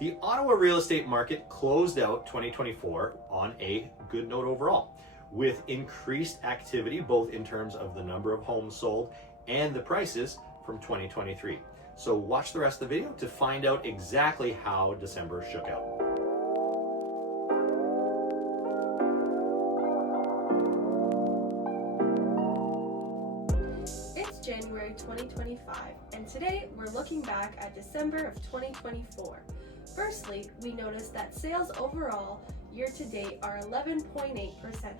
The Ottawa real estate market closed out 2024 on a good note overall, with increased activity both in terms of the number of homes sold and the prices from 2023. So watch the rest of the video to find out exactly how December shook out. It's January 2025, and today we're looking back at December of 2024. Firstly, we noticed that sales overall year-to-date are 11.8%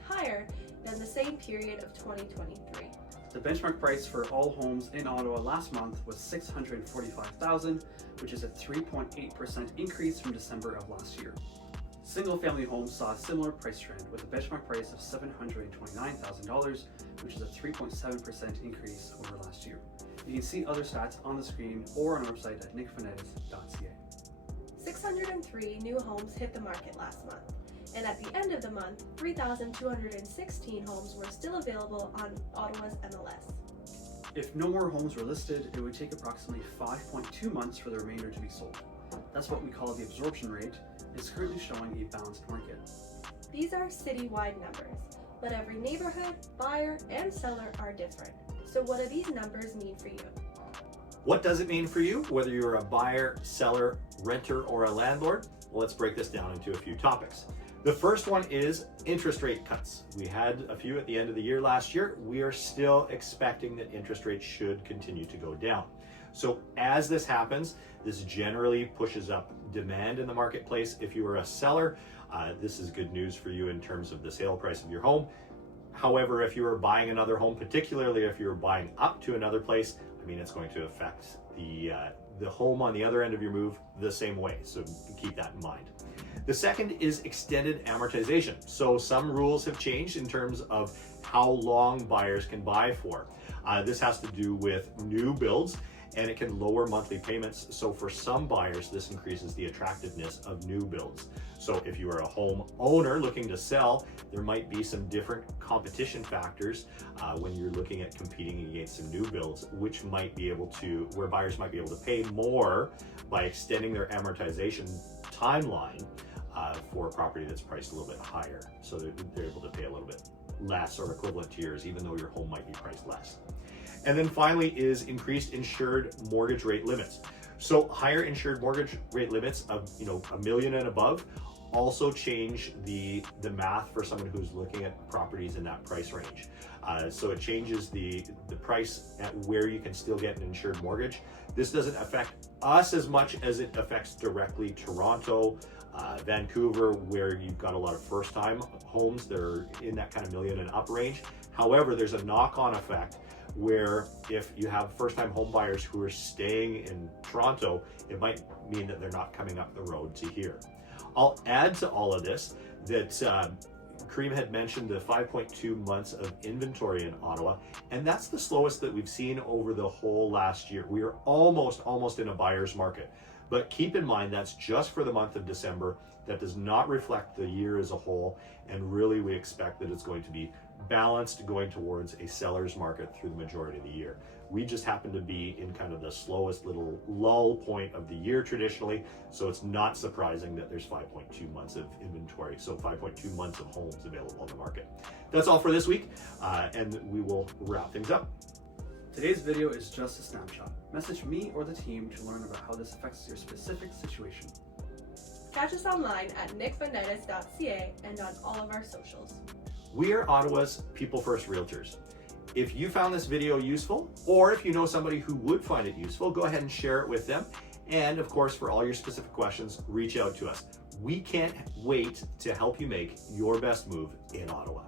higher than the same period of 2023. The benchmark price for all homes in Ottawa last month was $645,000, which is a 3.8% increase from December of last year. Single-family homes saw a similar price trend with a benchmark price of $729,000, which is a 3.7% increase over last year. You can see other stats on the screen or on our website at nickfernandez.ca. 603 new homes hit the market last month, and at the end of the month, 3,216 homes were still available on Ottawa's MLS. If no more homes were listed, it would take approximately 5.2 months for the remainder to be sold. That's what we call the absorption rate. It's currently showing a balanced market. These are citywide numbers, but every neighborhood, buyer, and seller are different. So what do these numbers mean for you? What does it mean for you, whether you're a buyer, seller, renter, or a landlord? Well, let's break this down into a few topics. The first one is interest rate cuts. We had a few at the end of the year last year. We are still expecting that interest rates should continue to go down. So as this happens, this generally pushes up demand in the marketplace. If you are a seller, this is good news for you in terms of the sale price of your home. However, if you are buying another home, particularly if you're buying up to another place, it's going to affect the home on the other end of your move the same way. So keep that in mind. The second is extended amortization. So some rules have changed in terms of how long buyers can buy for. This has to do with new builds, and it can lower monthly payments. So for some buyers, this increases the attractiveness of new builds. So if you are a home owner looking to sell, there might be some different competition factors when you're looking at competing against some new builds, where buyers might be able to pay more by extending their amortization timeline for a property that's priced a little bit higher. So they're able to pay a little bit less or equivalent to yours, even though your home might be priced less. And then finally is increased insured mortgage rate limits. So higher insured mortgage rate limits of $1 million and above also change the math for someone who's looking at properties in that price range. So it changes the price at where you can still get an insured mortgage. This doesn't affect us as much as it affects directly Toronto, Vancouver, where you've got a lot of first-time homes that are in that kind of $1 million and up range. However, there's a knock-on effect where if you have first-time home buyers who are staying in Toronto, it might mean that they're not coming up the road to here. I'll add to all of this that Kareem had mentioned the 5.2 months of inventory in Ottawa, and that's the slowest that we've seen over the whole last year. We are almost in a buyer's market. But keep in mind, that's just for the month of December. That does not reflect the year as a whole. And really, we expect that it's going to be balanced going towards a seller's market through the majority of the year. We just happen to be in kind of the slowest little lull point of the year traditionally. So it's not surprising that there's 5.2 months of inventory. So 5.2 months of homes available on the market. That's all for this week. And we will wrap things up. Today's video is just a snapshot. Message me or the team to learn about how this affects your specific situation. Catch us online at nickfernandez.ca and on all of our socials. We are Ottawa's People First Realtors. If you found this video useful, or if you know somebody who would find it useful, go ahead and share it with them. And of course, for all your specific questions, reach out to us. We can't wait to help you make your best move in Ottawa.